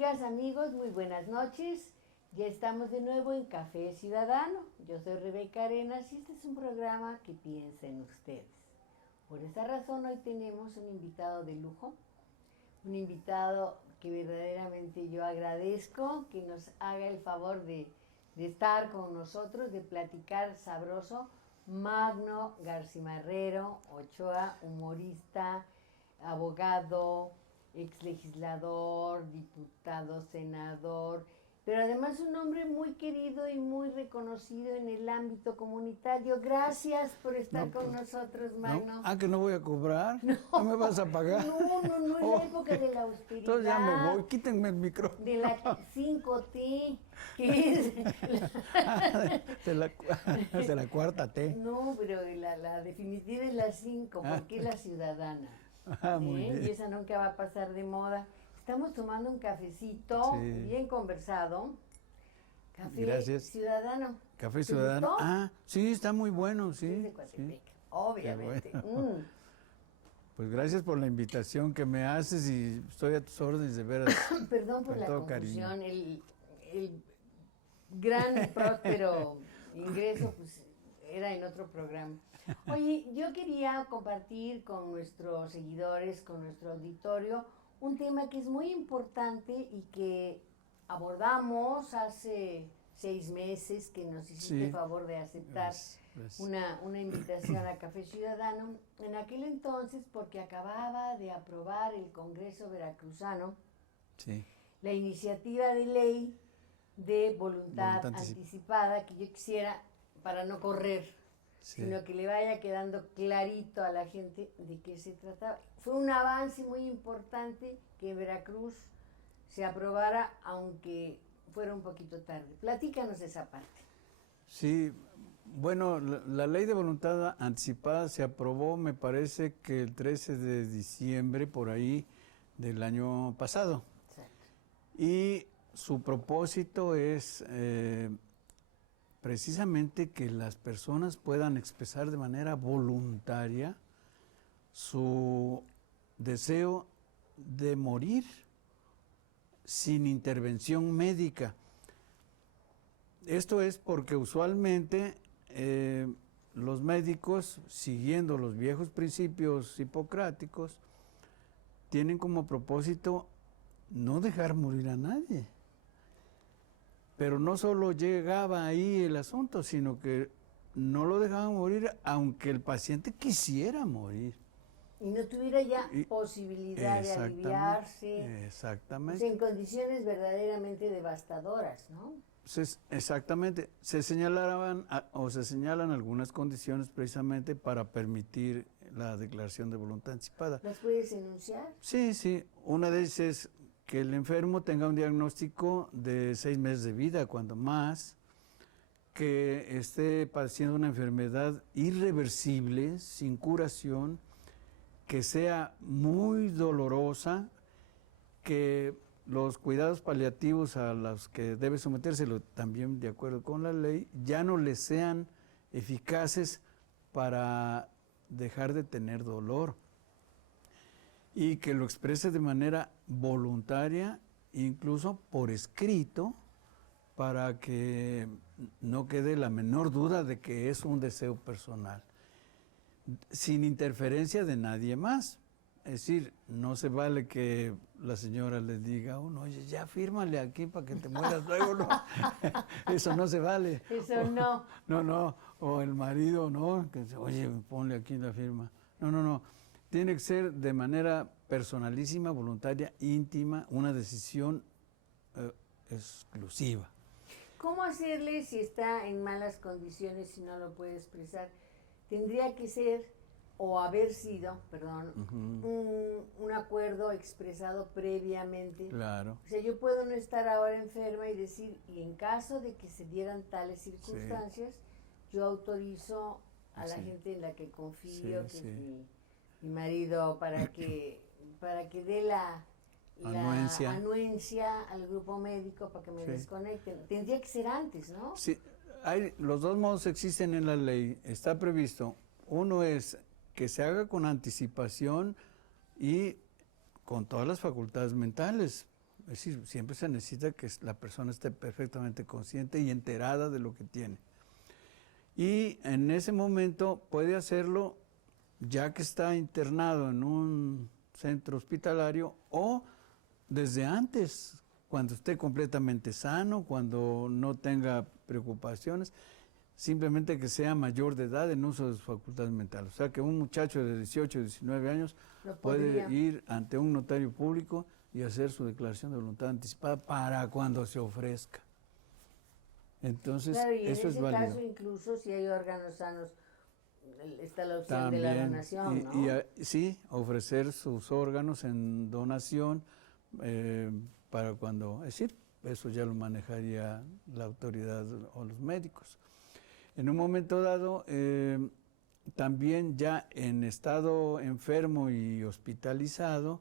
Amigas, amigos, muy buenas noches. Ya estamos de nuevo en Café Ciudadano. Yo soy Rebeca Arenas y este es un programa que piensa en ustedes. Por esa razón hoy tenemos un invitado de lujo, un invitado que verdaderamente yo agradezco que nos haga el favor de estar con nosotros, de platicar sabroso. Magno Garcimarrero Ochoa, humorista, abogado, exlegislador, diputado, senador, pero además un hombre muy querido y muy reconocido en el ámbito comunitario. Gracias por estar con nosotros, Magno. ¿Que no voy a cobrar? ¿No me vas a pagar? No, es la época de la austeridad. Entonces ya me voy, quítenme el micrófono. De la 5T, que es... de la cuarta T. No, pero la definitiva es la 5, porque es la ciudadana. Muy bien. Y esa nunca va a pasar de moda. Estamos tomando un cafecito, bien conversado. Café Gracias. Ciudadano. Café Ciudadano. Sí, está muy bueno, sí. Es de Coatepec, obviamente. Pues gracias por la invitación que me haces y estoy a tus órdenes, de veras. Perdón por la confusión. El gran y próspero ingreso pues, era en otro programa. Oye, yo quería compartir con nuestros seguidores, con nuestro auditorio, un tema que es muy importante y que abordamos hace 6 meses, que nos hiciste el favor de aceptar una invitación a Café Ciudadano. En aquel entonces, porque acababa de aprobar el Congreso Veracruzano la iniciativa de ley de voluntad anticipada, que yo quisiera, para no correr, sino que le vaya quedando clarito a la gente de qué se trataba. Fue un avance muy importante que en Veracruz se aprobara, aunque fuera un poquito tarde. Platícanos esa parte. Sí, bueno, la ley de voluntad anticipada se aprobó, me parece que el 13 de diciembre, por ahí, del año pasado. Exacto. Y su propósito es... precisamente que las personas puedan expresar de manera voluntaria su deseo de morir sin intervención médica. Esto es porque usualmente los médicos, siguiendo los viejos principios hipocráticos, tienen como propósito no dejar morir a nadie. Pero no solo llegaba ahí el asunto, sino que no lo dejaban morir aunque el paciente quisiera morir. Y no tuviera ya posibilidad de aliviarse. Exactamente. O sea, en condiciones verdaderamente devastadoras, ¿no? Exactamente. Se señalan algunas condiciones precisamente para permitir la declaración de voluntad anticipada. ¿Las puedes enunciar? Sí. Una de ellas es que el enfermo tenga un diagnóstico de 6 meses de vida, cuando más, que esté padeciendo una enfermedad irreversible, sin curación, que sea muy dolorosa, que los cuidados paliativos a los que debe sometérselo, también de acuerdo con la ley, ya no le sean eficaces para dejar de tener dolor. Y que lo exprese de manera voluntaria, incluso por escrito, para que no quede la menor duda de que es un deseo personal, sin interferencia de nadie más. Es decir, no se vale que la señora le diga a uno, oye, ya fírmale aquí para que te mueras luego, no. Eso no se vale. Eso no. No, o el marido, ¿no? Que dice, oye, ponle aquí la firma. No. Tiene que ser de manera personalísima, voluntaria, íntima, una decisión exclusiva. ¿Cómo hacerle si está en malas condiciones, si no lo puede expresar? Tendría que ser, o haber sido, un acuerdo expresado previamente. Claro. O sea, yo puedo no estar ahora enferma y decir, y en caso de que se dieran tales circunstancias, yo autorizo a la gente en la que confío, que es mi marido, para que dé la anuencia al grupo médico para que me desconecten. Tendría que ser antes, ¿no? Sí, los dos modos existen en la ley, está previsto. Uno es que se haga con anticipación y con todas las facultades mentales. Es decir, siempre se necesita que la persona esté perfectamente consciente y enterada de lo que tiene. Y en ese momento puede hacerlo ya que está internado en un centro hospitalario o desde antes, cuando esté completamente sano, cuando no tenga preocupaciones, simplemente que sea mayor de edad en uso de sus facultades mentales. O sea, que un muchacho de 18, 19 años puede ir ante un notario público y hacer su declaración de voluntad anticipada para cuando se ofrezca. Entonces, claro, y eso en es válido. ese caso, incluso si hay órganos sanos, está la opción También, de la donación, ¿no? Sí, ofrecer sus órganos en donación para cuando, es decir, eso ya lo manejaría la autoridad o los médicos. En un momento dado, también ya en estado enfermo y hospitalizado,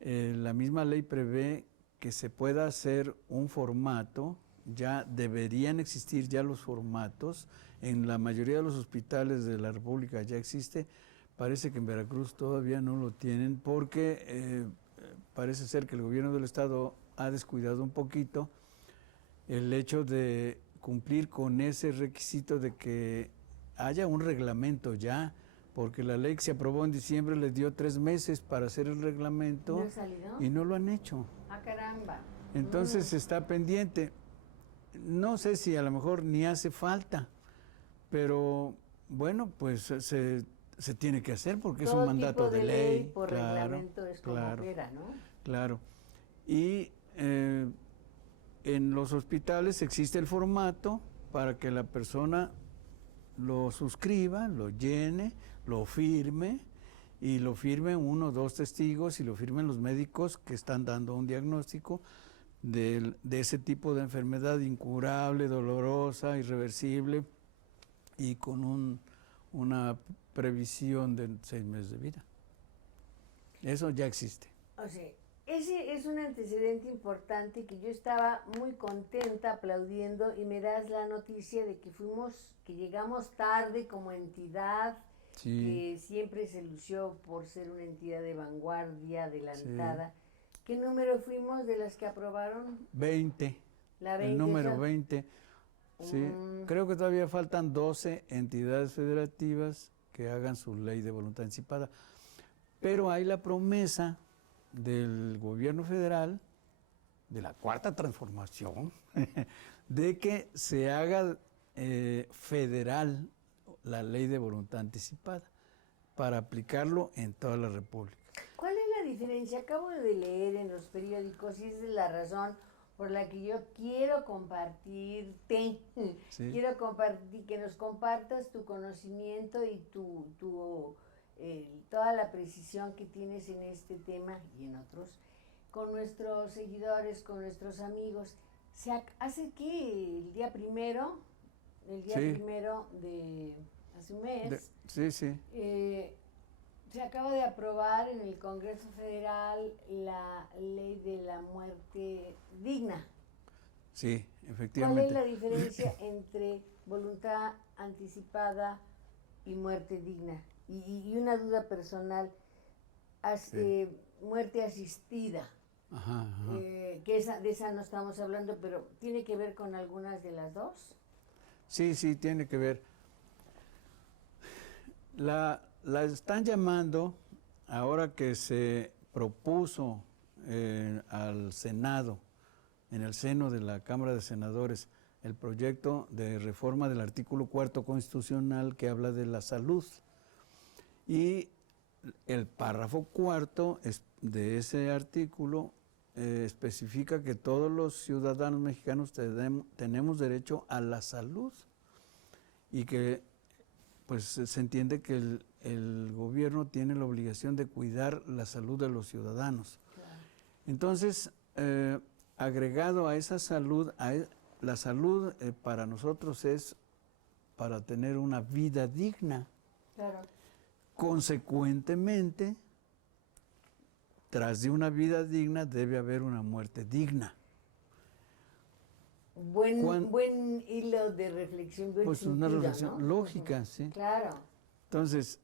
la misma ley prevé que se pueda hacer un formato, ya deberían existir ya los formatos, en la mayoría de los hospitales de la República ya existe, parece que en Veracruz todavía no lo tienen porque parece ser que el gobierno del estado ha descuidado un poquito el hecho de cumplir con ese requisito de que haya un reglamento ya, porque la ley que se aprobó en diciembre les dio 3 meses para hacer el reglamento. ¿No ha salido? Y no lo han hecho. ¡Ah, caramba! Entonces está pendiente. No sé si a lo mejor ni hace falta, pero bueno, pues se tiene que hacer porque todo es un mandato tipo de ley. Por claro, reglamento es como opera, ¿no? Claro. Y en los hospitales existe el formato para que la persona lo suscriba, lo llene, lo firme, y lo firmen 1 o 2 testigos y lo firmen los médicos que están dando un diagnóstico de ese tipo de enfermedad incurable, dolorosa, irreversible y con una previsión de 6 meses de vida. Eso ya existe. O sea, ese es un antecedente importante que yo estaba muy contenta aplaudiendo, y me das la noticia de que llegamos tarde como entidad, Sí. que siempre se lució por ser una entidad de vanguardia, adelantada. Sí. ¿Qué número fuimos de las que aprobaron? 20. La 20, el número 20. Sí. Creo que todavía faltan 12 entidades federativas que hagan su ley de voluntad anticipada. Pero hay la promesa del gobierno federal, de la Cuarta Transformación, de que se haga federal la ley de voluntad anticipada para aplicarlo en toda la República. ¿Cuál es la diferencia? Acabo de leer en los periódicos, y esa es la razón por la que yo quiero compartirte, sí. Quiero compartir, que nos compartas tu conocimiento y toda la precisión que tienes en este tema y en otros, con nuestros seguidores, con nuestros amigos. Se hace que el día primero de hace un mes, se acaba de aprobar en el Congreso Federal la ley de la muerte digna. Sí, efectivamente. ¿Cuál es la diferencia entre voluntad anticipada y muerte digna? Y una duda personal, muerte asistida, que de esa no estamos hablando, pero ¿tiene que ver con algunas de las dos? Sí, tiene que ver. La están llamando, ahora que se propuso al Senado, en el seno de la Cámara de Senadores, el proyecto de reforma del artículo 4 constitucional que habla de la salud. Y el párrafo 4 de ese artículo especifica que todos los ciudadanos mexicanos tenemos derecho a la salud, y que pues se entiende que el gobierno tiene la obligación de cuidar la salud de los ciudadanos. Claro. Entonces, agregado a esa salud, la salud para nosotros es para tener una vida digna. Claro. Consecuentemente, tras de una vida digna debe haber una muerte digna. Buen hilo de reflexión, buen pues sentido, una reflexión, ¿no? Lógica, sí. Claro. Entonces,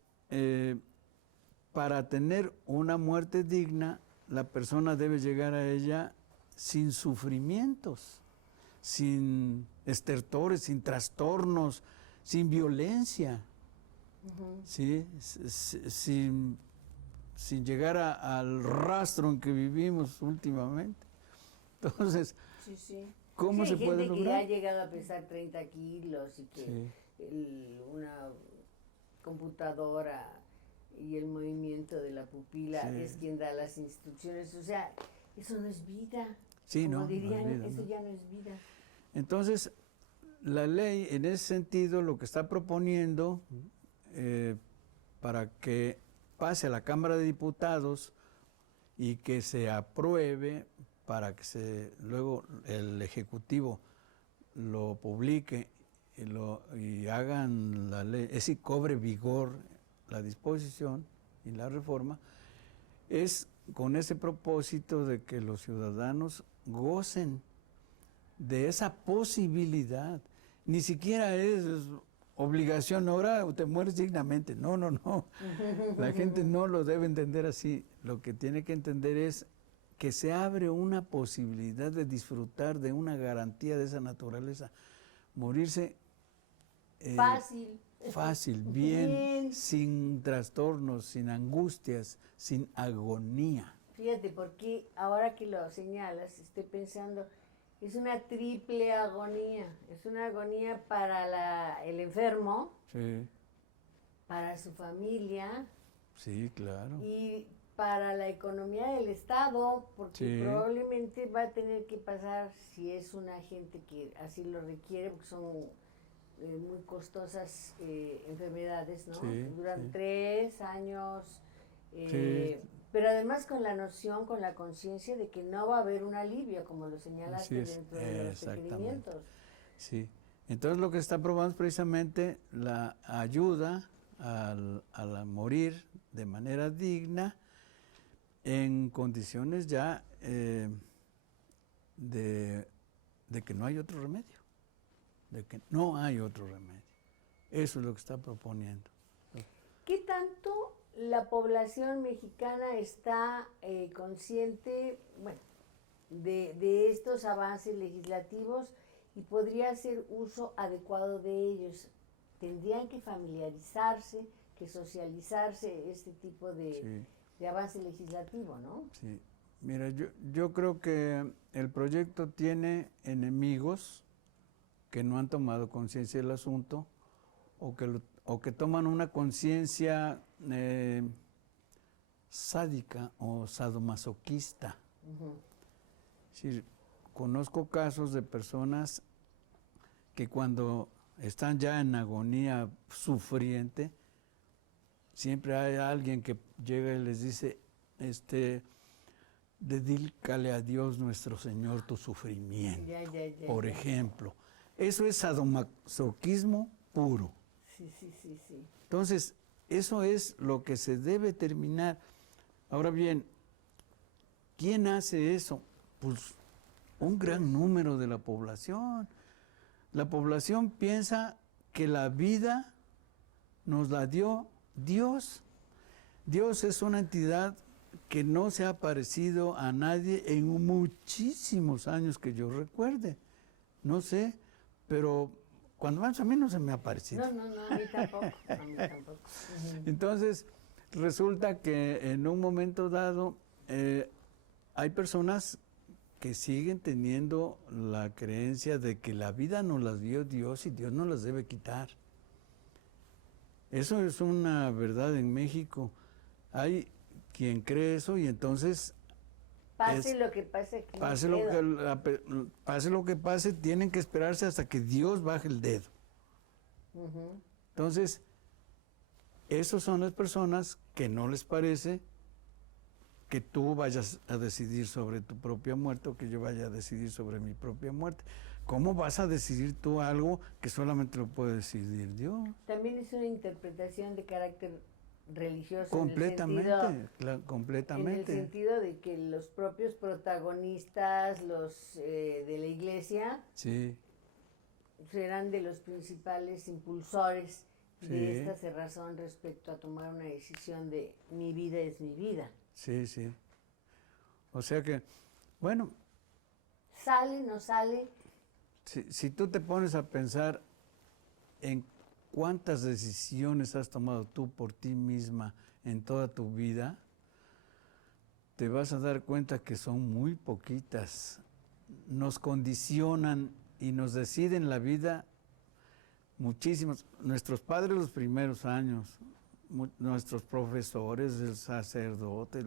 para tener una muerte digna, la persona debe llegar a ella sin sufrimientos, sin estertores, sin trastornos, sin violencia, ¿sí? Sin llegar al rastro en que vivimos últimamente. Entonces, ¿cómo se puede lograr? Hay gente que ha llegado a pesar 30 kilos y que una computadora y el movimiento de la pupila es quien da las instrucciones. O sea, eso no es vida. Sí, Como no, dirían, no es vida, eso ¿no? ya no es vida. Entonces, la ley, en ese sentido, lo que está proponiendo para que pase a la Cámara de Diputados y que se apruebe para que luego el Ejecutivo lo publique y hagan la ley, es decir, cobre vigor la disposición y la reforma, es con ese propósito de que los ciudadanos gocen de esa posibilidad. Ni siquiera es obligación, ahora te mueres dignamente. No, no, no. La gente no lo debe entender así. Lo que tiene que entender es que se abre una posibilidad de disfrutar de una garantía de esa naturaleza. Morirse fácil, bien, sin trastornos, sin angustias, sin agonía. Fíjate, porque ahora que lo señalas, estoy pensando, es una triple agonía. Es una agonía para el enfermo, para su familia, sí, claro, y para la economía del Estado, porque probablemente va a tener que pasar, si es una gente que así lo requiere, porque son muy costosas enfermedades, ¿no? Duran 3 años, pero además con la noción, con la conciencia de que no va a haber un alivio, como lo señalaste dentro de los requerimientos. Sí, entonces lo que está aprobando es precisamente la ayuda a morir de manera digna en condiciones ya de que no hay otro remedio, de que no hay otro remedio. Eso es lo que está proponiendo. ¿Qué tanto la población mexicana está consciente, bueno, de estos avances legislativos y podría hacer uso adecuado de ellos? ¿Tendrían que familiarizarse, que socializarse este tipo de avance legislativo, no? Sí. Mira, yo creo que el proyecto tiene enemigos que no han tomado conciencia del asunto o que toman una conciencia sádica o sadomasoquista. Es decir, conozco casos de personas que cuando están ya en agonía sufriente, siempre hay alguien que llega y les dice, dedícale a Dios nuestro Señor tu sufrimiento, por ejemplo. Eso es sadomasoquismo puro. Sí. Entonces, eso es lo que se debe terminar. Ahora bien, ¿quién hace eso? Pues un gran número de la población. La población piensa que la vida nos la dio Dios. Dios es una entidad que no se ha parecido a nadie en muchísimos años que yo recuerde. No sé, pero cuando más a mí no se me ha parecido. No, a mí tampoco. Entonces, resulta que en un momento dado hay personas que siguen teniendo la creencia de que la vida nos las dio Dios y Dios no las debe quitar. Eso es una verdad en México. Hay quien cree eso y entonces... Pase lo que pase, pase lo que pase, tienen que esperarse hasta que Dios baje el dedo. Entonces, esas son las personas que no les parece que tú vayas a decidir sobre tu propia muerte o que yo vaya a decidir sobre mi propia muerte. ¿Cómo vas a decidir tú algo que solamente lo puede decidir Dios? También es una interpretación de carácter religioso. Completamente. En el sentido de que los propios protagonistas, los de la iglesia, serán de los principales impulsores de esta cerrazón respecto a tomar una decisión de mi vida es mi vida. Sí. O sea que, bueno, ¿Sale, no sale? Si tú te pones a pensar en cuántas decisiones has tomado tú por ti misma en toda tu vida, te vas a dar cuenta que son muy poquitas. Nos condicionan y nos deciden la vida muchísimos. Nuestros padres los primeros años, nuestros profesores, el sacerdote,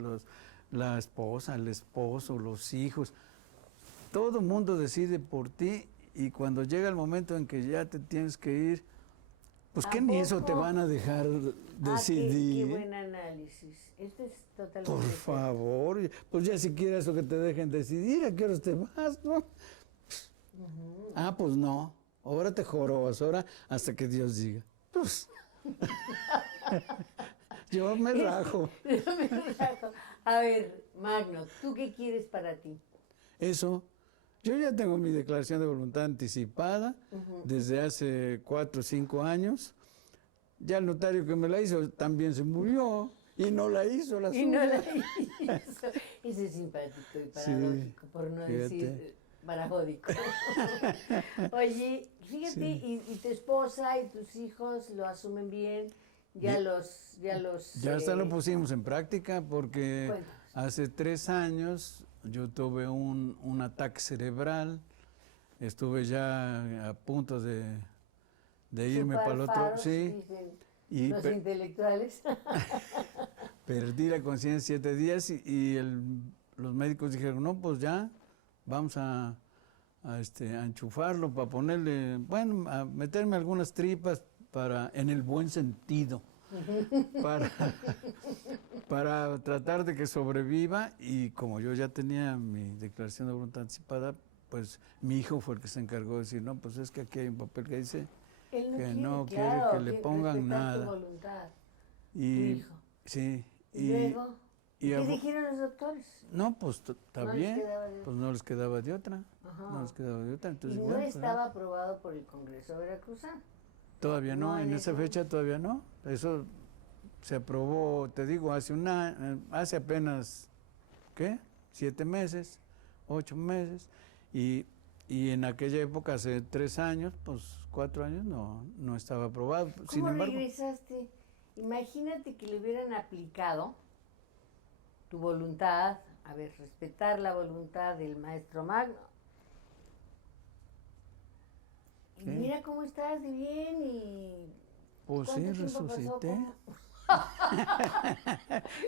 la esposa, el esposo, los hijos. Todo el mundo decide por ti y cuando llega el momento en que ya te tienes que ir, pues que ni eso te van a dejar decidir. Qué buen análisis. Este es totalmente Por cierto. favor, pues ya si quieres eso que te dejen decidir, ¿a qué horas te vas, no? Ah, pues no, ahora te jorobas, ahora hasta que Dios diga. Pues, yo me rajo. Yo me rajo. A ver, Magno, ¿tú qué quieres para ti? Eso, yo ya tengo mi declaración de voluntad anticipada desde hace 4 o 5 años. Ya el notario que me la hizo también se murió y no la hizo la Y suya. no la hizo. Ese es simpático y paradójico, por no fíjate. decir parajódico. Oye, fíjate, Sí. y tu esposa y tus hijos lo asumen bien, ya hasta lo pusimos en práctica porque Cuéntanos. hace 3 años yo tuve un ataque cerebral, estuve ya a punto de irme chupar para el otro, faros, sí, dicen y los intelectuales. perdí la conciencia 7 días y los médicos dijeron, no, pues ya, vamos a enchufarlo para ponerle, bueno, a meterme algunas tripas en el buen sentido, para tratar de que sobreviva y como yo ya tenía mi declaración de voluntad anticipada, pues mi hijo fue el que se encargó de decir, no, pues es que aquí hay un papel que dice Él que quiere, no claro, quiere que le pongan respetar nada. tu voluntad, tu Y hijo. sí, Y luego, y ¿qué a- dijeron los doctores? no, pues está No les bien, quedaba de otra. pues no les quedaba de otra, Ajá. no les quedaba de otra, Y entonces no bueno, pues, estaba aprobado por el Congreso veracruzano. todavía no, no, en esa eso. fecha todavía no, eso se aprobó, te digo, hace apenas, ¿qué? 7 meses, 8 meses, y en aquella época, hace 3 años, pues 4 años, no estaba aprobado. Sin ¿Cómo embargo, regresaste? Imagínate que le hubieran aplicado tu voluntad, a ver, respetar la voluntad del maestro Magno. Y ¿Qué? mira cómo estás de bien y... pues sí, ¿cuánto tiempo pasó? resucité, ¿Cómo?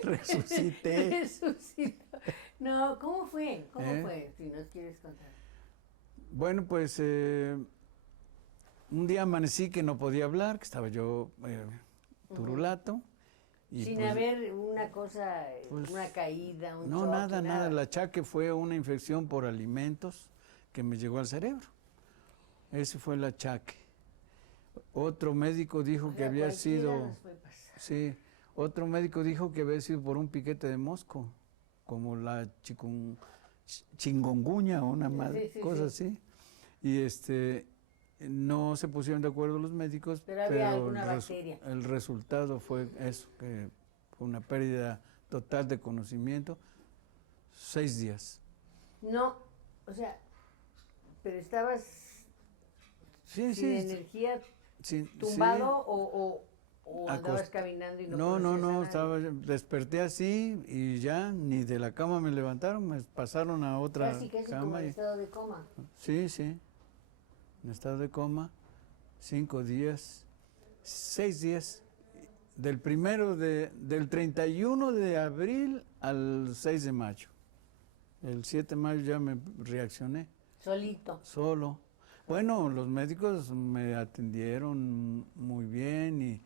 resucité. Resucitó. No, ¿cómo fue? ¿Cómo ¿Eh? fue? Si nos quieres contar. Bueno, pues un día amanecí que no podía hablar, que estaba yo turulato. Y Sin pues, haber una cosa, pues, una caída, un no, choque, nada. El achaque fue una infección por alimentos que me llegó al cerebro. Ese fue el achaque. Otro médico dijo O que sea, había cualquiera sido, nos puede pasar. sí, otro médico dijo que había sido por un piquete de mosco, como la chingonguña o una Sí, cosa sí. así. Y no se pusieron de acuerdo los médicos, Pero había alguna bacteria. el resultado fue eso, que fue una pérdida total de conocimiento, 6 días. No, o sea, pero estabas Sí, sin energía, sí, tumbado sí. o andabas Acost- caminando y no No, conocías a nadie. desperté así y ya ni de la cama me levantaron, me pasaron a otra Casi como cama. en estado de coma. Sí, en estado de coma, 5 días, 6 días, del 31 de abril al 6 de mayo. El 7 de mayo ya me reaccioné, Solito. solo. Bueno, los médicos me atendieron muy bien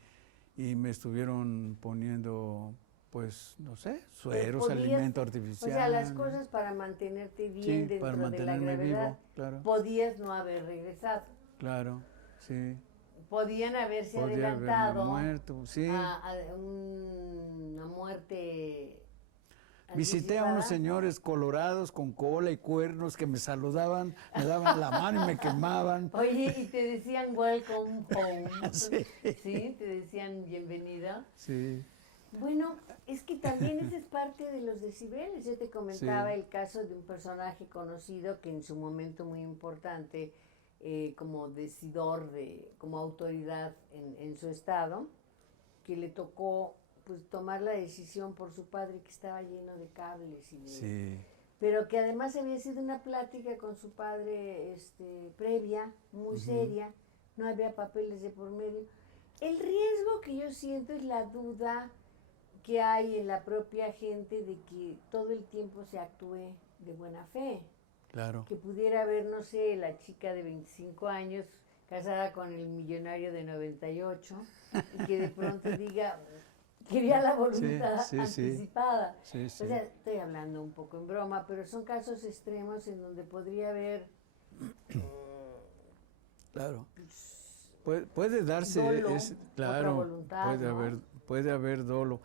y me estuvieron poniendo, pues, no sé, sueros, podías- alimento O artificial. sea, las cosas para mantenerte bien Sí, para dentro de la mantenerme gravedad. vivo, claro. Podías no haber regresado. Claro, sí. Podían haberse Podía haberme adelantado muerto, sí. a una muerte. Visité a anticipada. unos señores colorados con cola y cuernos que me saludaban, me daban la mano y me quemaban. Oye, y te decían welcome home. Sí. Sí, te decían bienvenida. Sí. Bueno, es que también esa es parte de los decibeles. Yo te comentaba Sí. el caso de un personaje conocido que en su momento muy importante, como decidor, como autoridad en su estado, que le tocó pues tomar la decisión por su padre que estaba lleno de cables Sí, pero que además había sido una plática con su padre previa, muy ujú, seria, no había papeles de por medio. El riesgo que yo siento es la duda que hay en la propia gente de que todo el tiempo se actúe de buena fe, claro. que pudiera haber, no sé, la chica de 25 años casada con el millonario de 98 y que de pronto diga, quería la Sí, voluntad sí, sí, anticipada. sí, O sí, sea, estoy hablando un poco en broma, pero son casos extremos en donde podría haber claro. Puede darse, dolo, otra claro, voluntad, ¿no? puede haber dolo.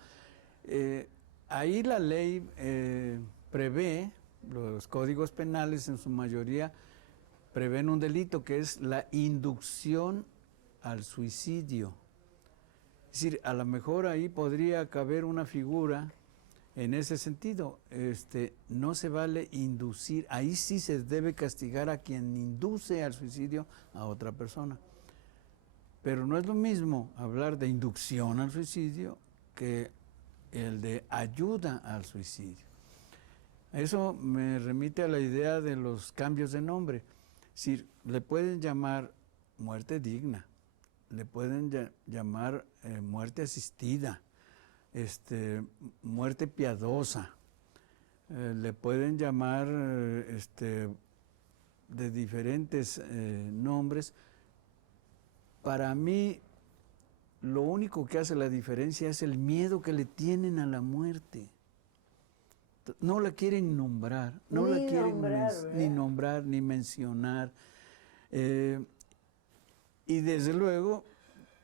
Eh, Ahí la ley prevé, los códigos penales en su mayoría prevén un delito que es la inducción al suicidio. Es decir, a lo mejor ahí podría caber una figura en ese sentido. No se vale inducir, ahí sí se debe castigar a quien induce al suicidio a otra persona. Pero no es lo mismo hablar de inducción al suicidio que el de ayuda al suicidio. Eso me remite a la idea de los cambios de nombre. Es decir, le pueden llamar muerte digna, le pueden llamar muerte asistida, muerte piadosa, le pueden llamar de diferentes nombres. Para mí, lo único que hace la diferencia es el miedo que le tienen a la muerte. No la quieren nombrar, no la Ni quieren nombrar, ni ¿verdad? nombrar, ni mencionar. Eh, y desde luego,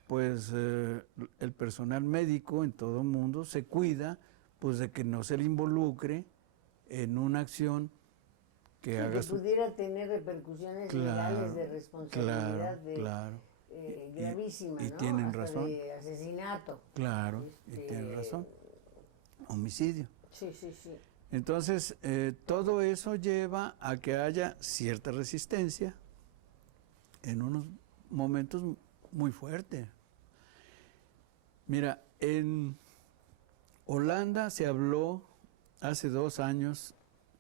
pues el personal médico en todo el mundo se cuida pues de que no se le involucre en una acción que Sí, haga que su... pudiera tener repercusiones legales Claro, de claro, responsabilidad claro. gravísima, Y ¿no? tienen Hasta razón, de asesinato. claro, y tienen Este, razón. Homicidio. sí, sí, sí. Entonces, todo eso lleva a que haya cierta resistencia en unos momentos muy fuertes. Mira, en Holanda se habló hace 2 años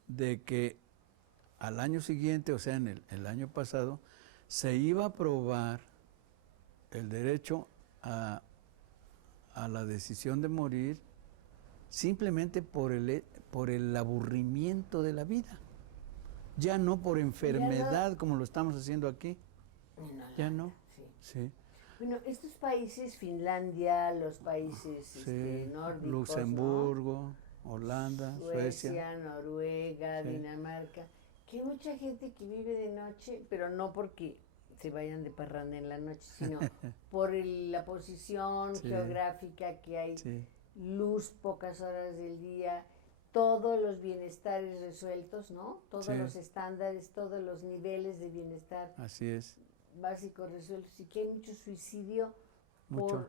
de que al año siguiente, o sea, en el año pasado, se iba a aprobar el derecho a la decisión de morir simplemente por el aburrimiento de la vida. Ya no por Ya no, enfermedad como lo estamos haciendo aquí. en Ya Holanda, no. sí. Sí, Bueno, estos países, Finlandia, los países sí. nórdicos, ¿no? Luxemburgo, Holanda, Suecia. Suecia, Noruega, Sí, Dinamarca, que hay mucha gente que vive de noche, pero no porque se vayan de parranda en la noche, sino por la posición sí, geográfica que hay, sí, luz pocas horas del día, todos los bienestares resueltos, ¿no? Todos sí, los estándares, todos los niveles de bienestar así es. básicos resueltos y que hay mucho suicidio Mucho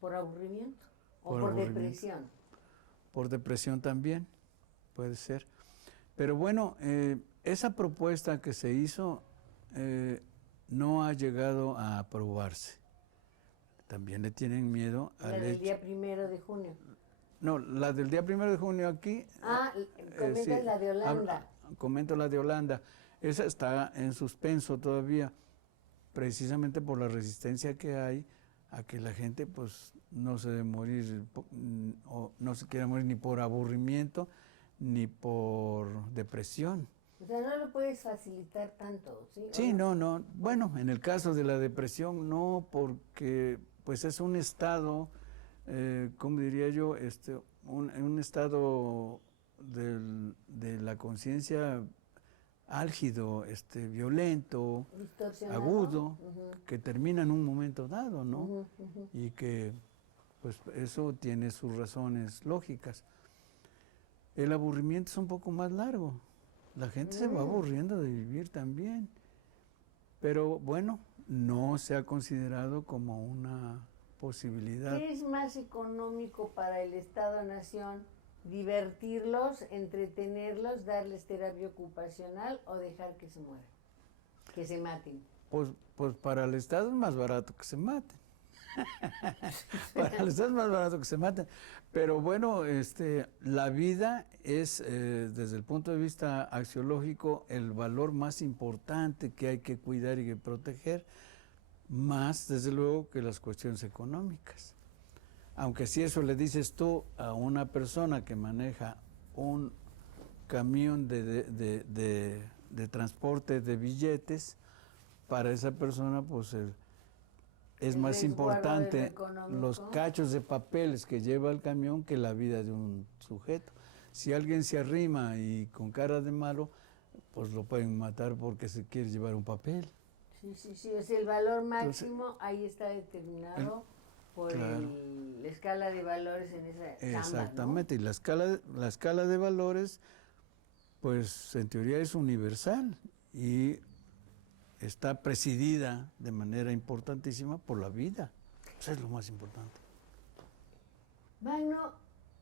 por aburrimiento o por por aburrimiento. depresión. Por depresión también, puede ser. Pero bueno, esa propuesta que se hizo no ha llegado a aprobarse. También le tienen miedo La al del hecho. día 1 de junio. No, la del día 1 de junio aquí, Ah, sí, comentas la de Holanda. comento la de Holanda. Esa está en suspenso todavía, precisamente por la resistencia que hay a que la gente pues no se debe morir o no se quiera morir ni por aburrimiento ni por depresión. O sea, no lo puedes facilitar tanto, ¿sí? ¿O Sí, no? no. Bueno, en el caso de la depresión no, porque pues es un estado, ¿cómo diría yo? Un estado de la conciencia álgido, violento, Distorsionado. agudo, que termina en un momento dado, ¿no? Ujú, ujú. Y que pues eso tiene sus razones lógicas. El aburrimiento es un poco más largo. La gente se va aburriendo de vivir también. Pero bueno, no se ha considerado como una posibilidad. ¿Qué es más económico para el Estado-Nación? ¿Divertirlos, entretenerlos, darles terapia ocupacional o dejar que se mueran, que se maten? Pues para el Estado es más barato que se maten. Para el Estado es más barato que se maten. Pero bueno, la vida es, desde el punto de vista axiológico, el valor más importante que hay que cuidar y que proteger, más desde luego que las cuestiones económicas. Aunque si eso le dices tú a una persona que maneja un camión de transporte de billetes, para esa persona pues es El más resguardo de lo importante económico. los cachos de papeles que lleva el camión que la vida de un sujeto. Si alguien se arrima y con cara de malo, pues lo pueden matar porque se quiere llevar un papel. Sí, es el valor máximo, entonces, ahí está determinado por claro, la escala de valores en esa chamba, exactamente, ¿no? Y la escala de valores, pues en teoría es universal y está presidida de manera importantísima por la vida. Eso es lo más importante. Magno,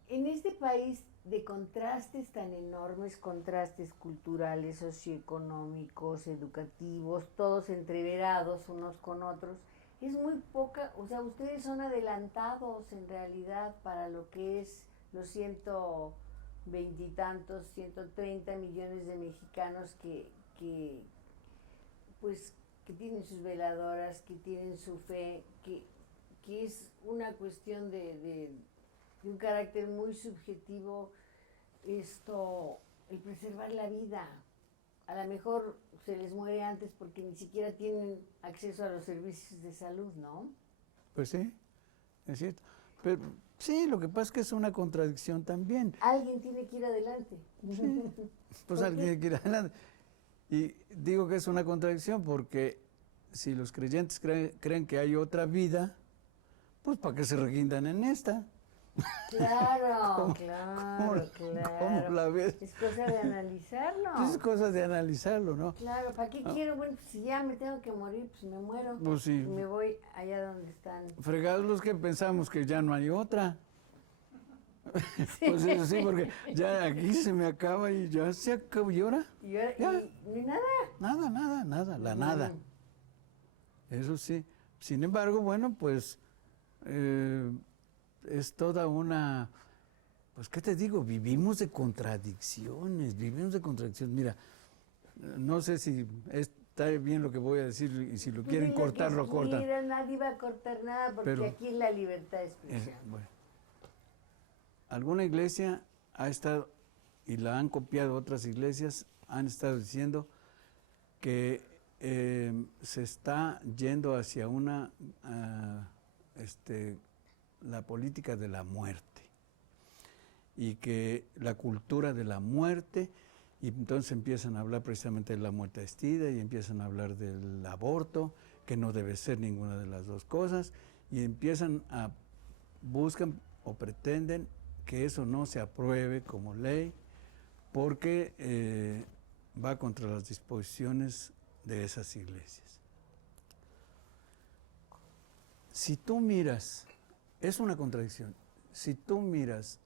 en este país de contrastes tan enormes, contrastes culturales, socioeconómicos, educativos, todos entreverados unos con otros, es muy poca, o sea, ustedes son adelantados en realidad para lo que es los 120 y tantos, 130 millones de mexicanos que tienen sus veladoras, que tienen su fe, que es una cuestión de un carácter muy subjetivo, el preservar la vida. A lo mejor se les muere antes porque ni siquiera tienen acceso a los servicios de salud, ¿no? Pues sí, es cierto. Pero sí, lo que pasa es que es una contradicción también. Alguien tiene que ir adelante. Sí, pues alguien tiene que ir adelante. Y digo que es una contradicción porque si los creyentes creen que hay otra vida, pues ¿para qué se reguindan en esta? Claro, ¿Cómo la ves? Es cosa de analizarlo. Pues es cosa de analizarlo, ¿no? Claro, ¿para qué quiero? Bueno, pues si ya me tengo que morir, pues me muero. Pues sí. Y me voy allá donde están. Fregados los que pensamos que ya no hay otra. Sí. Pues eso sí, porque ya aquí se me acaba y ya se acabó. ¿Y ahora? ¿Y ahora? Ya. ¿Y nada? Nada, la nada. Eso sí. Sin embargo, bueno, pues es toda una, pues qué te digo, vivimos de contradicciones. Mira, no sé si está bien lo que voy a decir y si lo quieren cortar, lo cortan. Mira, nadie va a cortar nada porque Pero, aquí es la libertad de expresión. Bueno, alguna iglesia ha estado, y la han copiado otras iglesias, han estado diciendo que se está yendo hacia una la política de la muerte y que la cultura de la muerte, y entonces empiezan a hablar precisamente de la muerte asistida y empiezan a hablar del aborto, que no debe ser ninguna de las dos cosas, y buscan o pretenden que eso no se apruebe como ley porque va contra las disposiciones de esas iglesias. Si tú miras, es una contradicción, si tú miras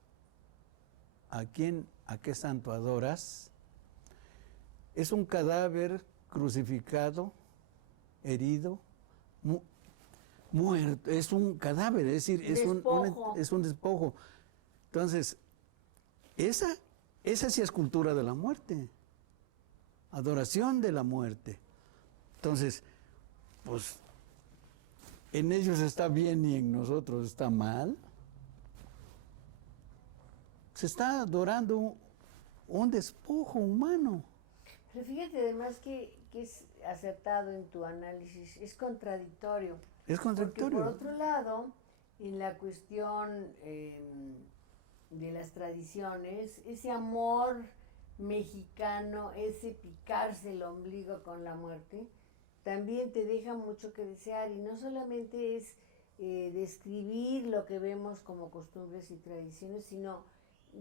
a qué santo adoras, es un cadáver crucificado, herido, muerto, es un cadáver, es decir, es un despojo. Entonces, esa sí es cultura de la muerte, adoración de la muerte. Entonces, pues, en ellos está bien y en nosotros está mal. Se está adorando un despojo humano. Pero fíjate además que es acertado en tu análisis, es contradictorio. Es contradictorio. Porque por otro lado, en la cuestión de las tradiciones, ese amor mexicano, ese picarse el ombligo con la muerte, también te deja mucho que desear, y no solamente es describir lo que vemos como costumbres y tradiciones, sino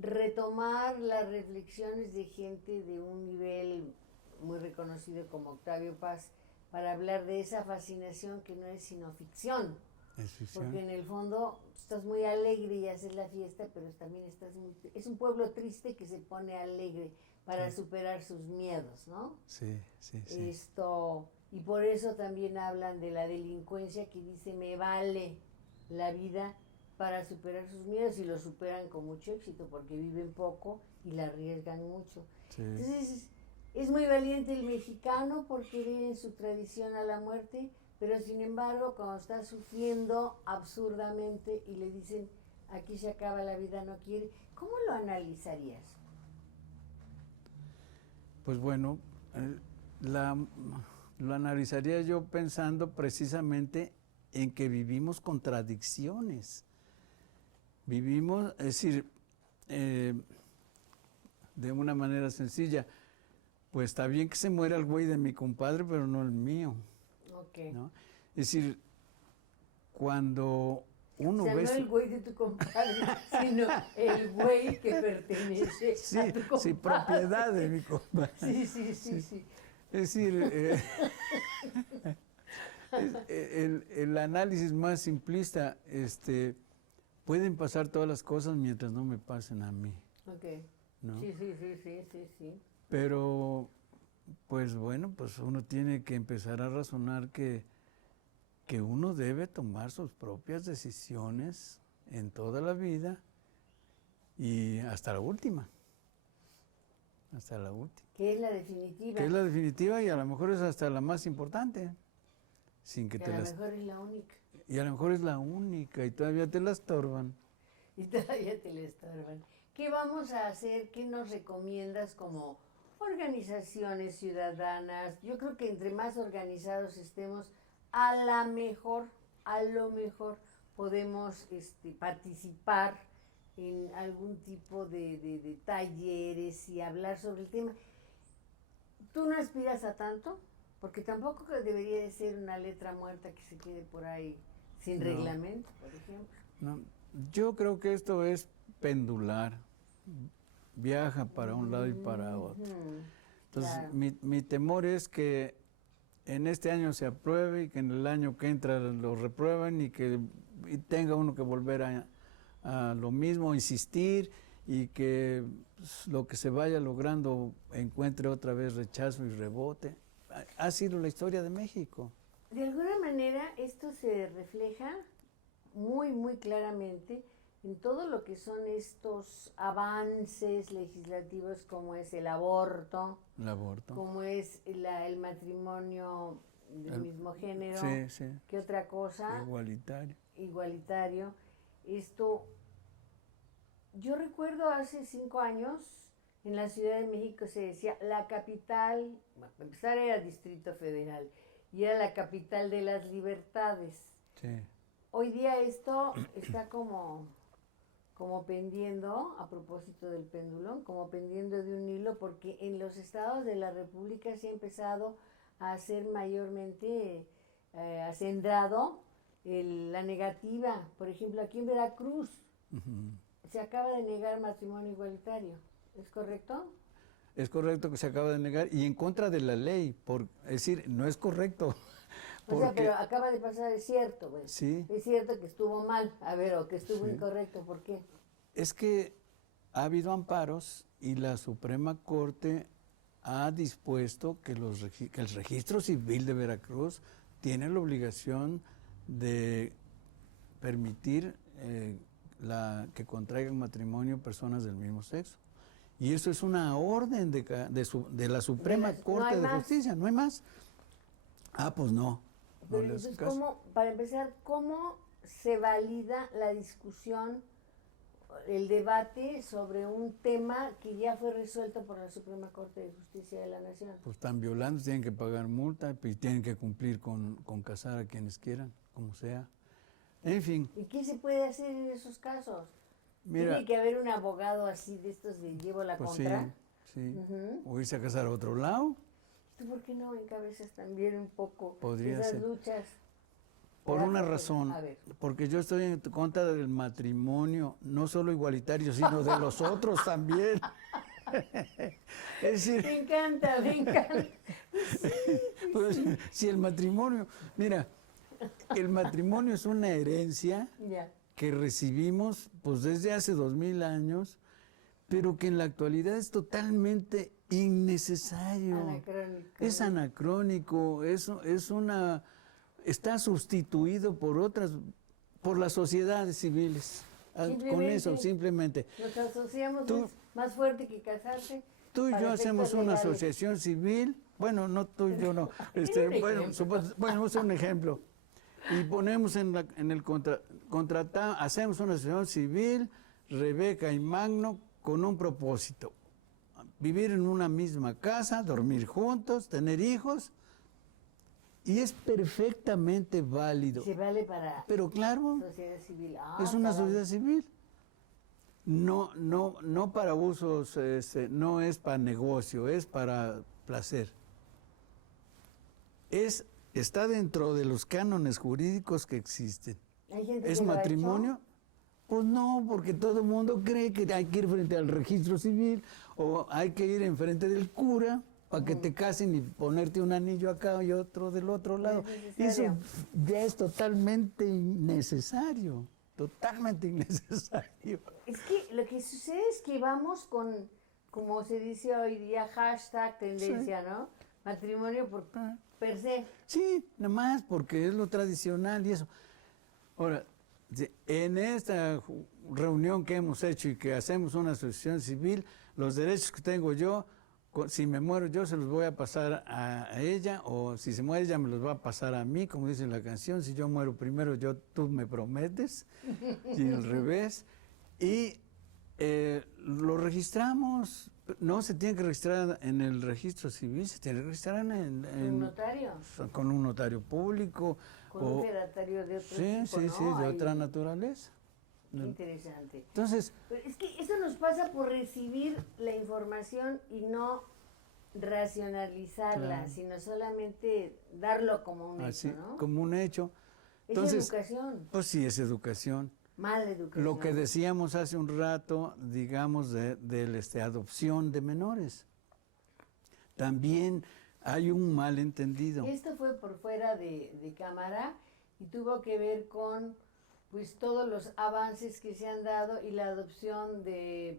retomar las reflexiones de gente de un nivel muy reconocido como Octavio Paz, para hablar de esa fascinación que no es sino ficción. Es ficción. Porque en el fondo estás muy alegre y haces la fiesta, pero también es un pueblo triste que se pone alegre para superar sus miedos, ¿no? Sí, sí, sí. Y por eso también hablan de la delincuencia que dice, me vale la vida para superar sus miedos, y lo superan con mucho éxito porque viven poco y la arriesgan mucho. Sí. Entonces, es muy valiente el mexicano porque vive en su tradición a la muerte, pero sin embargo, cuando está sufriendo absurdamente y le dicen, aquí se acaba la vida, no quiere, ¿cómo lo analizarías? Pues bueno, lo analizaría yo pensando precisamente en que vivimos contradicciones. Vivimos, es decir, de una manera sencilla, pues está bien que se muera el güey de mi compadre, pero no el mío. Okay. ¿No? Es decir, cuando uno ve... No el güey de tu compadre, sino el güey que pertenece a tu compadre. Sí, propiedad de mi compadre. Sí. Es decir, el análisis más simplista, pueden pasar todas las cosas mientras no me pasen a mí. Ok. ¿No? Sí. Pero, pues bueno, pues uno tiene que empezar a razonar que uno debe tomar sus propias decisiones en toda la vida y hasta la última. Hasta la última. Que es la definitiva. Que es la definitiva y a lo mejor es hasta la más importante. Sin que a lo mejor es la única. Y a lo mejor es la única y todavía te la estorban. ¿Qué vamos a hacer? ¿Qué nos recomiendas como organizaciones ciudadanas? Yo creo que entre más organizados estemos, a lo mejor podemos participar en algún tipo de talleres y hablar sobre el tema. ¿Tú no aspiras a tanto? Porque tampoco debería de ser una letra muerta que se quede por ahí sin reglamento, por ejemplo. No, yo creo que esto es pendular, viaja para un lado y para otro. Entonces, Claro. mi temor es que en este año se apruebe y que en el año que entra lo reprueben y tenga uno que volver a lo mismo, insistir, y que lo que se vaya logrando encuentre otra vez rechazo y rebote. Ha sido la historia de México. De alguna manera esto se refleja muy, muy claramente en todo lo que son estos avances legislativos, como es el aborto, como es el matrimonio del mismo género, ¿qué otra cosa? Igualitario. Yo recuerdo hace 5 años, en la Ciudad de México se decía la capital, bueno, para empezar era Distrito Federal, y era la capital de las libertades. Sí. Hoy día esto está como pendiendo, a propósito del péndulo, como pendiendo de un hilo, porque en los estados de la República se ha empezado a hacer mayormente acendrado la negativa. Por ejemplo, aquí en Veracruz se acaba de negar matrimonio igualitario, ¿es correcto? Es correcto que se acaba de negar y en contra de la ley, es decir, no es correcto. O sea, pero acaba de pasar, es cierto, güey. Sí. Es cierto que estuvo mal, o que estuvo incorrecto, ¿por qué? Es que ha habido amparos y la Suprema Corte ha dispuesto que el Registro Civil de Veracruz tiene la obligación de permitir que contraigan matrimonio personas del mismo sexo. Y eso es una orden de la Suprema Corte de Justicia, no hay más. Pues no. Pero entonces, para empezar, ¿cómo se valida la discusión, el debate sobre un tema que ya fue resuelto por la Suprema Corte de Justicia de la Nación? Pues están violando, tienen que pagar multa y tienen que cumplir con casar a quienes quieran, como sea. En fin. ¿Y qué se puede hacer en esos casos? Mira, ¿Tiene que haber un abogado así de estos de llevo la contra? Sí. O irse a casar a otro lado. ¿Tú por qué no encabezas también un poco esas luchas? Por una razón, porque yo estoy en contra del matrimonio, no solo igualitario, sino de los otros también. Es decir, me encanta. Pues, si el matrimonio, mira, el matrimonio es una herencia Ya. que recibimos pues desde hace 2000 años, pero que en la actualidad es totalmente innecesario. Anacrónico. Es anacrónico, está sustituido por las sociedades civiles. Con eso, simplemente. Nos asociamos, Tú- es más fuerte que casarse. Tú y para yo hacemos efectos una legales. asociación civil, bueno, no tú y yo no, un bueno, ejemplo. bueno, vamos a un ejemplo, y ponemos en el hacemos una asociación civil, Rebeca y Magno, con un propósito, vivir en una misma casa, dormir juntos, tener hijos, y es perfectamente válido. Se vale para Pero claro, sociedad civil. es una caray. sociedad civil. No para usos, no es para negocio, es para placer. Está dentro de los cánones jurídicos que existen. Hay gente ¿Es que lo ha matrimonio? Pues no, porque todo el mundo cree que hay que ir frente al registro civil o hay que ir enfrente del cura para que te casen y ponerte un anillo acá y otro del otro lado. Eso necesario. ya es totalmente innecesario, totalmente innecesario. Es que lo que sucede es que vamos con, como se dice hoy día, hashtag tendencia, ¿no? Matrimonio por per se. Sí, nada más porque es lo tradicional y eso. Ahora, en esta reunión que hemos hecho y que hacemos una asociación civil, los derechos que tengo yo, si me muero yo se los voy a pasar a ella, o si se muere ella me los va a pasar a mí, como dice la canción, si yo muero primero tú me prometes, y al revés. Y lo registramos, no se tiene que registrar en el registro civil, se tiene que registrar ¿Un notario? con un notario público. Con un fedatario de otro Sí, tipo, sí, ¿no? sí, de Ahí. otra naturaleza. Qué interesante. Entonces, Pero es que eso nos pasa por recibir la información y no racionalizarla, Claro. sino solamente darlo como un así, hecho, ¿no? como un hecho. Es Entonces, educación, pues sí, es educación. mala educación. Lo que decíamos hace un rato, digamos, de adopción de menores. También hay un malentendido. Esto fue por fuera de cámara y tuvo que ver con pues todos los avances que se han dado y la adopción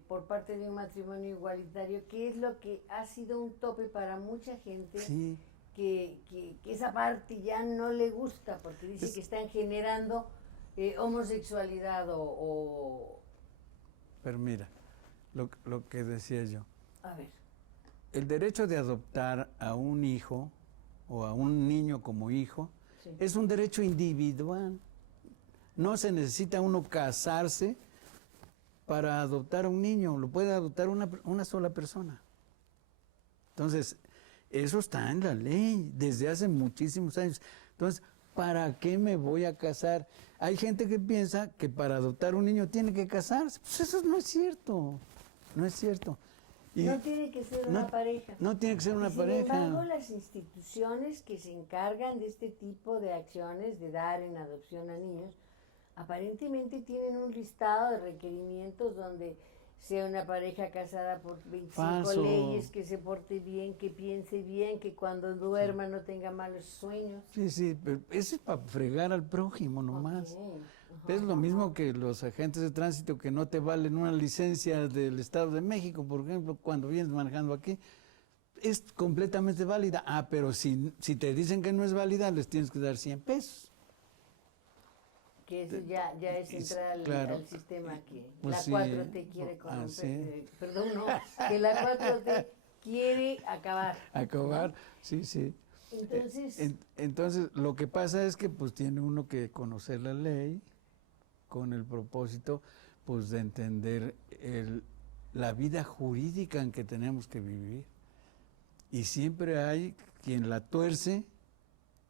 por parte de un matrimonio igualitario, que es lo que ha sido un tope para mucha gente. Sí, Que esa parte ya no le gusta porque dice que están generando homosexualidad pero mira, lo que decía yo. A ver, El derecho de adoptar a un hijo o a un niño como hijo sí. es un derecho individual. No se necesita uno casarse para adoptar a un niño, lo puede adoptar una sola persona. Entonces, eso está en la ley desde hace muchísimos años. Entonces, ¿para qué me voy a casar? Hay gente que piensa que para adoptar un niño tiene que casarse. Pues eso no es cierto, no es cierto. Y No tiene que ser una pareja. no tiene que ser una Y pareja. Sin embargo, las instituciones que se encargan de este tipo de acciones, de dar en adopción a niños, aparentemente tienen un listado de requerimientos donde sea una pareja casada por 25 Falso. leyes, que se porte bien, que piense bien, que cuando duerma no tenga malos sueños. Sí, pero eso es para fregar al prójimo nomás. Ok, ajá, Es lo mismo que los agentes de tránsito que no te valen una licencia del Estado de México, por ejemplo, cuando vienes manejando aquí. Es completamente válida. Ah, pero si te dicen que no es válida, les tienes que dar 100 pesos. que eso ya es entrar claro. al sistema que Pues la sí. 4T quiere Ah, corromper. sí. Perdón, no, que la 4T quiere acabar. Acabar, sí. Entonces, Entonces, lo que pasa es que pues tiene uno que conocer la ley con el propósito pues de entender la vida jurídica en que tenemos que vivir. Y siempre hay quien la tuerce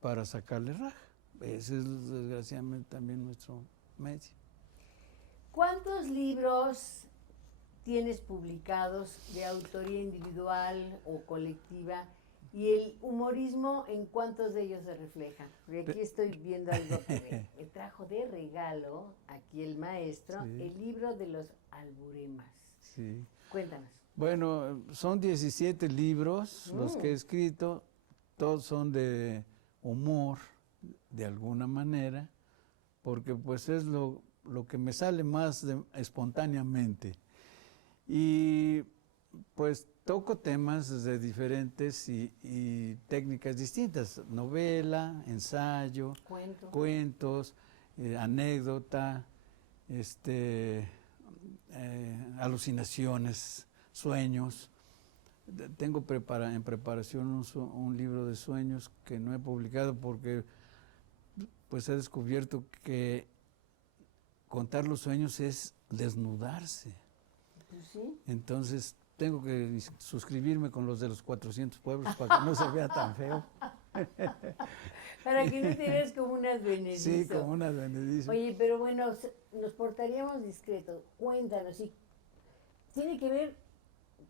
para sacarle raja. Ese es desgraciadamente también nuestro medio. ¿cuántos libros tienes publicados de autoría individual o colectiva? ¿Y el humorismo en cuántos de ellos se refleja? Porque aquí estoy viendo algo que me trajo de regalo aquí el maestro, Sí. el libro de los alburemas. Sí. Cuéntanos. Bueno, son 17 libros los que he escrito, todos son de humor, de alguna manera, porque pues es lo que me sale más espontáneamente. Y pues toco temas de diferentes y técnicas distintas, novela, ensayo, cuentos, anécdota, alucinaciones, sueños. Tengo en preparación un libro de sueños que no he publicado porque pues he descubierto que contar los sueños es desnudarse. ¿Sí? Entonces tengo que suscribirme con los de los 400 pueblos para que no se vea tan feo. Para que no te veas como un advenedizo. Sí, como un advenedizo. Oye, pero bueno, nos portaríamos discretos. Cuéntanos, ¿y tiene que ver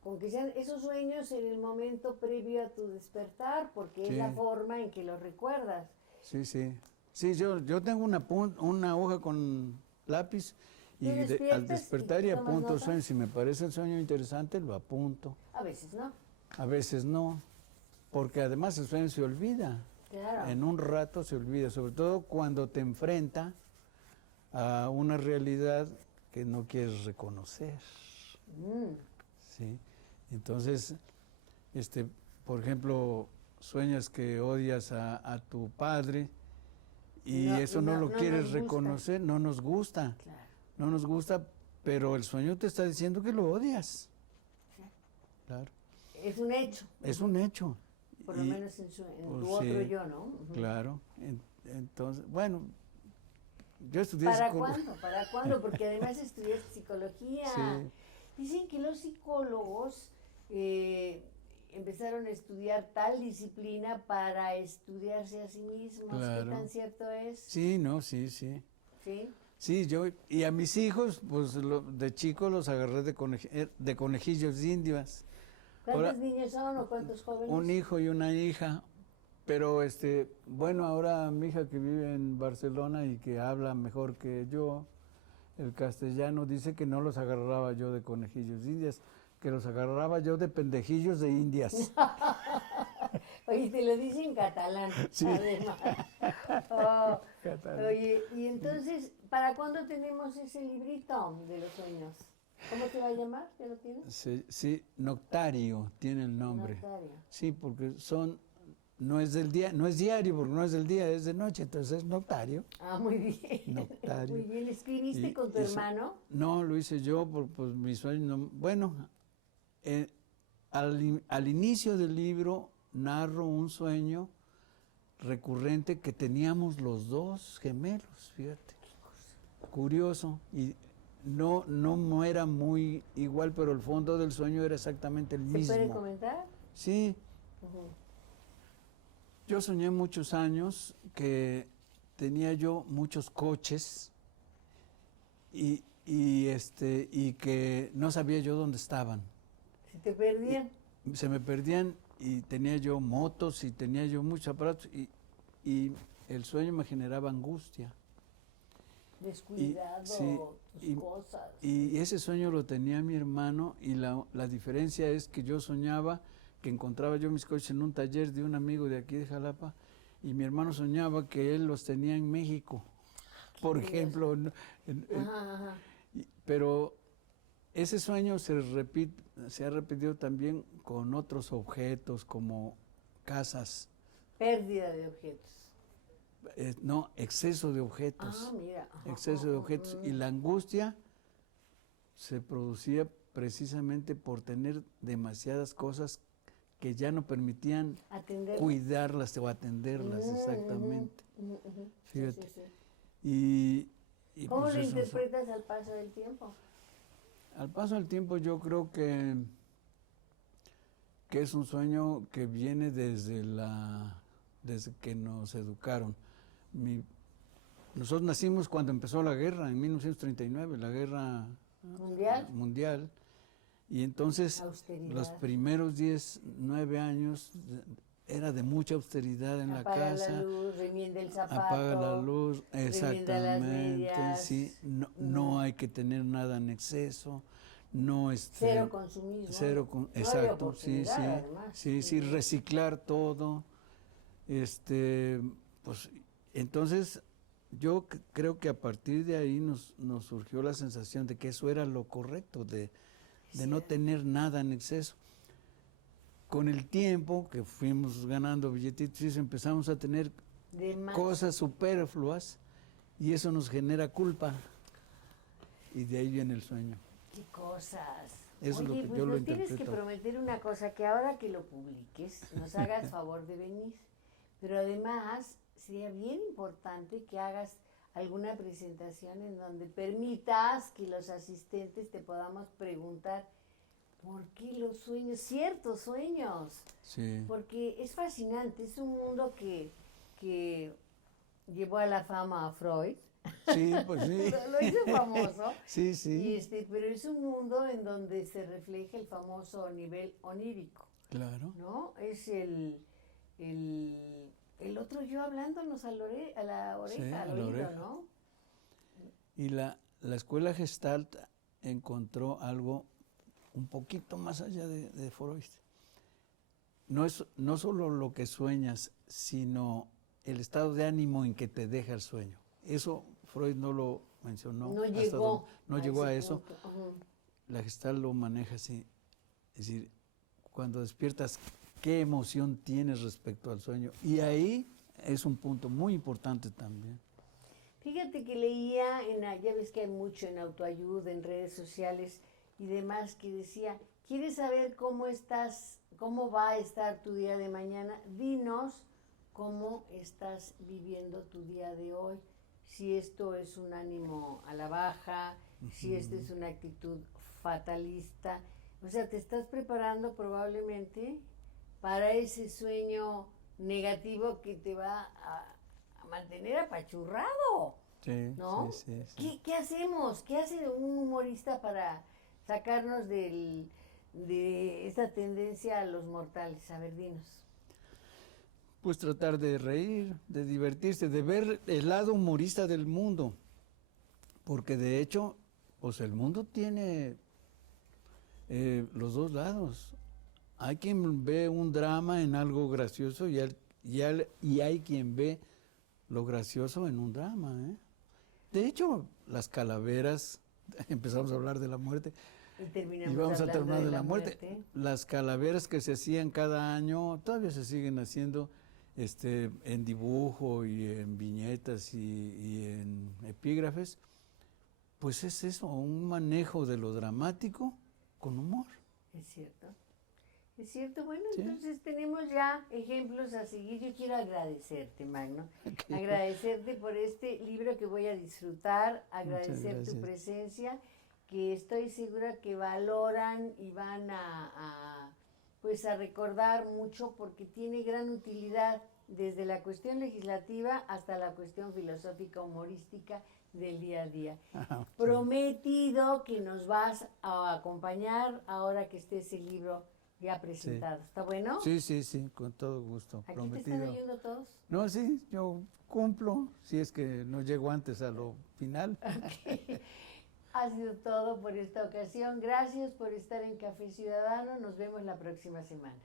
con que sean esos sueños en el momento previo a tu despertar? Porque es la forma en que los recuerdas. Sí, sí. Sí, yo tengo una hoja con lápiz y al despertar y apunto sueños. Si me parece el sueño interesante, lo apunto. A veces no. A veces no, porque además el sueño se olvida. Claro. En un rato se olvida, sobre todo cuando te enfrenta a una realidad que no quieres reconocer. ¿Sí? Entonces, por ejemplo, sueñas que odias a tu padre y eso no lo quieres reconocer, no nos gusta. Claro. No nos gusta, pero el sueño te está diciendo que lo odias. Sí. Claro. Es un hecho. Es un hecho. Por lo menos en tu otro yo, ¿no? Claro. Entonces, bueno, yo estudié ¿Para cuándo? Porque además estudiaste psicología. Sí. Dicen que los psicólogos empezaron a estudiar tal disciplina para estudiarse a sí mismos. Claro. ¿Qué tan cierto es? Sí, no, sí. ¿Sí? Sí, y a mis hijos, pues de chicos los agarré de conejillos indios. ¿Cuántos niños son o cuántos jóvenes? Un hijo y una hija, pero bueno, ahora mi hija que vive en Barcelona y que habla mejor que yo el castellano, dice que no los agarraba yo de conejillos indias, que los agarraba yo de pendejillos de indias. Oye, te lo dice en catalán, sí. Además. Oh, catalán. Oye, y entonces, ¿para cuándo tenemos ese librito de los sueños? ¿Cómo se va a llamar? ¿Ya lo tienes? Sí, Noctario tiene el nombre. Noctario. Sí, porque no es del día, no es diario, porque no es del día, es de noche, entonces es noctario. Ah, muy bien. Noctario. Muy bien, ¿escribiste con tu hermano? No, lo hice yo, pues mi sueño, bueno, al inicio del libro narro un sueño recurrente que teníamos los dos gemelos, fíjate. Curioso, y no era muy igual, pero el fondo del sueño era exactamente el mismo. ¿Se puede comentar? Sí. Yo soñé muchos años que tenía yo muchos coches y que no sabía yo dónde estaban. ¿Se te perdían? Se me perdían y tenía yo motos y tenía yo muchos aparatos y el sueño me generaba angustia. Descuidado, tus cosas. Y ese sueño lo tenía mi hermano y la diferencia es que yo soñaba que encontraba yo mis coches en un taller de un amigo de aquí de Jalapa y mi hermano soñaba que él los tenía en México, por ejemplo. Ajá. Pero ese sueño se ha repetido también con otros objetos como casas. Pérdida de objetos. No, exceso de objetos. Ah, mira. Exceso de objetos. Y la angustia se producía precisamente por tener demasiadas cosas que ya no permitían cuidarlas o atenderlas, exactamente. Fíjate. Sí. ¿Cómo lo interpretas al paso del tiempo? Al paso del tiempo yo creo que es un sueño que viene desde que nos educaron. Nosotros nacimos cuando empezó la guerra, en 1939, la guerra mundial. Y entonces los primeros 9 años era de mucha austeridad en la casa. Apaga la luz, remienda el zapato. Apaga la luz, exactamente. Sí, no hay que tener nada en exceso. No cero consumismo. Exacto, sí, reciclar todo. Pues Entonces, yo creo que a partir de ahí nos surgió la sensación de que eso era lo correcto, de no tener nada en exceso. Con el tiempo que fuimos ganando billetitos, empezamos a tener cosas superfluas y eso nos genera culpa. Y de ahí viene el sueño. ¿Qué cosas? Eso Oye, es lo que pues yo lo nos tienes que interpreto. prometer una cosa, que ahora que lo publiques, nos hagas favor de venir. Pero además, sería bien importante que hagas alguna presentación en donde permitas que los asistentes te podamos preguntar por qué los sueños, ciertos sueños. Sí. Porque es fascinante, es un mundo que llevó a la fama a Freud. Sí, pues sí. Lo hizo famoso. Sí, sí. Pero es un mundo en donde se refleja el famoso nivel onírico. Claro. ¿No? Es el otro yo hablándonos a la oreja, Sí, al a la oído, oreja. ¿no? Y la escuela Gestalt encontró algo un poquito más allá de Freud. No solo lo que sueñas, sino el estado de ánimo en que te deja el sueño. Eso Freud no lo mencionó. No llegó a ese eso. punto. Ujú. La Gestalt lo maneja así. Es decir, cuando despiertas, ¿qué emoción tienes respecto al sueño? Y ahí es un punto muy importante también. Fíjate que leía, ya ves que hay mucho en autoayuda, en redes sociales y demás, que decía, ¿quieres saber cómo va a estar tu día de mañana? Dinos cómo estás viviendo tu día de hoy. Si esto es un ánimo a la baja, si esta es una actitud fatalista. O sea, te estás preparando probablemente para ese sueño negativo que te va a mantener apachurrado, Sí, ¿no? sí. ¿Qué hacemos? ¿Qué hace un humorista para sacarnos de esta tendencia a los mortales? A ver, dinos. Pues tratar de reír, de divertirse, de ver el lado humorista del mundo. Porque de hecho, pues el mundo tiene los dos lados. Hay quien ve un drama en algo gracioso y hay quien ve lo gracioso en un drama. De hecho, las calaveras, empezamos a hablar de la muerte, y vamos a terminar de la muerte. Las calaveras que se hacían cada año, todavía se siguen haciendo en dibujo y en viñetas y en epígrafes. Pues es eso, un manejo de lo dramático con humor. Es cierto. Es cierto, bueno, Sí. Entonces tenemos ya ejemplos a seguir. Yo quiero agradecerte, Magno, agradecerte por este libro que voy a disfrutar, agradecer tu presencia, que estoy segura que valoran y van a recordar mucho porque tiene gran utilidad desde la cuestión legislativa hasta la cuestión filosófica humorística del día a día. Prometido que nos vas a acompañar ahora que esté ese libro ya presentado. Sí. ¿Está bueno? Sí, con todo gusto. ¿Aquí prometido. te están oyendo todos? No, sí, yo cumplo, si es que no llego antes a lo final. Okay. Ha sido todo por esta ocasión. Gracias por estar en Café Ciudadano. Nos vemos la próxima semana.